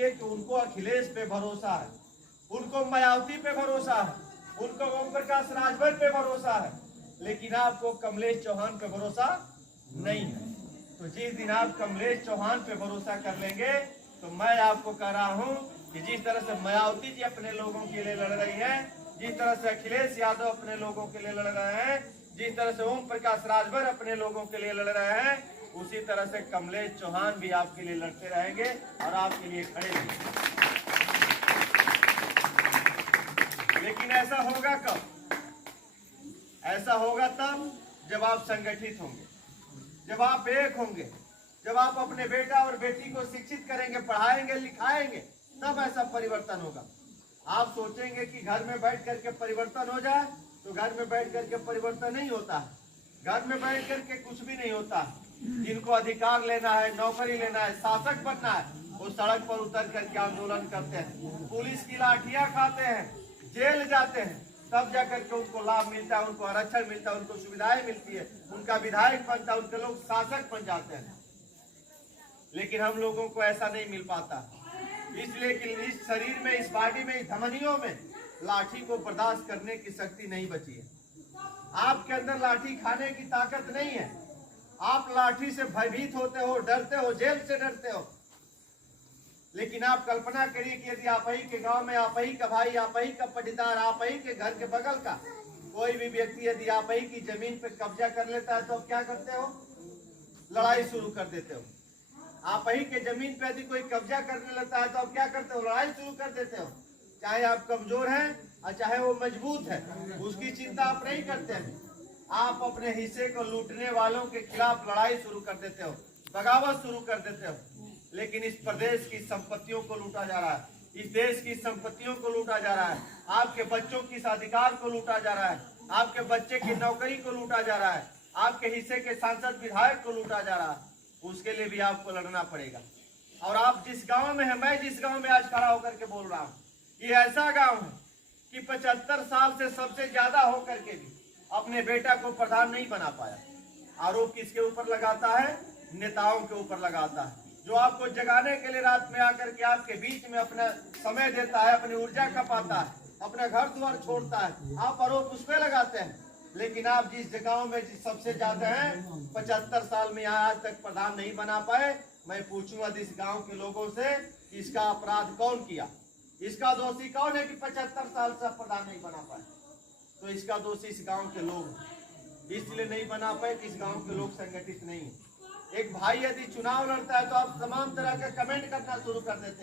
लिए कि उनको अखिलेश पे भरोसा है, उनको मायावती पे भरोसा है, उनको ओम प्रकाश राजभर पे भरोसा है, लेकिन आपको कमलेश चौहान पे भरोसा नहीं है। तो जिस दिन आप कमलेश चौहान पे भरोसा कर लेंगे तो मैं आपको कह रहा हूं कि जिस तरह से मायावती जी अपने लोगों के लिए लड़ रही है, जिस तरह से अखिलेश यादव अपने लोगों के लिए लड़ रहे हैं, जिस तरह से ओम प्रकाश राजभर अपने लोगों के लिए लड़ रहे हैं, उसी तरह से कमलेश चौहान भी आपके लिए लड़ते रहेंगे और आपके लिए खड़े रहेंगे। लेकिन ऐसा होगा कब? ऐसा होगा तब जब आप संगठित होंगे, जब आप एक होंगे, जब आप अपने बेटा और बेटी को शिक्षित करेंगे, पढ़ाएंगे, लिखाएंगे, तब ऐसा परिवर्तन होगा। आप सोचेंगे कि घर में बैठ करके परिवर्तन हो जाए, तो घर में बैठ करके परिवर्तन नहीं होता है। घर में बैठ करके कुछ भी नहीं होता है। जिनको अधिकार लेना है, नौकरी लेना है, शासक बनना है, वो सड़क पर उतर करके आंदोलन करते हैं, पुलिस की लाठियां खाते हैं, जेल जाते हैं, तब जाकर के उनको लाभ मिलता है, उनको आरक्षण मिलता है, उनको सुविधाएं मिलती है, उनका विधायक बनता है, उनके लोग शासक बन जाते हैं। लेकिन हम लोगों को ऐसा नहीं मिल पाता, इसलिए कि इस शरीर में, इस बॉडी में, इस धमनियों में लाठी को बर्दाश्त करने की शक्ति नहीं बची है। आपके अंदर लाठी खाने की ताकत नहीं है। आप लाठी से भयभीत होते हो, डरते हो, जेल से डरते हो। लेकिन आप कल्पना करिए कि यदि आप ही के गांव में, आप ही का भाई, आप ही का पटीदार, आप ही के घर के बगल का कोई भी व्यक्ति यदि आप ही की जमीन पे कब्जा कर लेता है, तो आप क्या करते हो? लड़ाई शुरू कर देते हो। आप ही के जमीन पे यदि कोई कब्जा करने लगता है, तो आप क्या करते हो? लड़ाई शुरू कर देते हो। चाहे आप कमजोर हैं और चाहे वो मजबूत है, उसकी चिंता आप नहीं करते हैं। आप अपने हिस्से को लूटने वालों के खिलाफ लड़ाई शुरू कर देते हो, बगावत शुरू कर देते हो। लेकिन इस प्रदेश की संपत्तियों को लूटा जा रहा है, इस देश की संपत्तियों को लूटा जा रहा है, आपके बच्चों के अधिकार को लूटा जा रहा है, आपके बच्चे की नौकरी को लूटा जा रहा है, आपके हिस्से के सांसद विधायक को लूटा जा रहा है। उसके लिए भी आपको लड़ना पड़ेगा। और आप जिस गांव में है, मैं जिस गांव में आज खड़ा होकर के बोल रहा हूँ, ये ऐसा गांव है कि 75 साल से सबसे ज्यादा होकर के भी अपने बेटा को प्रधान नहीं बना पाया। आरोप किसके ऊपर लगाता है? नेताओं के ऊपर लगाता है, जो आपको जगाने के लिए रात में आकर के आपके बीच में अपना समय देता है, अपनी ऊर्जा खपाता है, अपना घर द्वार छोड़ता है। आप आरोप उस पर लगाते हैं। लेकिन आप जिस गांव में सबसे ज्यादा हैं, 75 साल में यहाँ आज तक प्रधान नहीं बना पाए, मैं पूछूंगा इस गांव के लोगों से, इसका अपराध कौन किया? इसका दोषी कौन है कि 75 साल से प्रधान नहीं बना पाए? तो इसका दोषी इस गांव के लोग हैं। इसलिए नहीं बना पाए कि इस गांव के लोग संगठित नहीं है। एक भाई यदि चुनाव लड़ता है तो आप तमाम तरह के कमेंट करना शुरू कर देते हैं।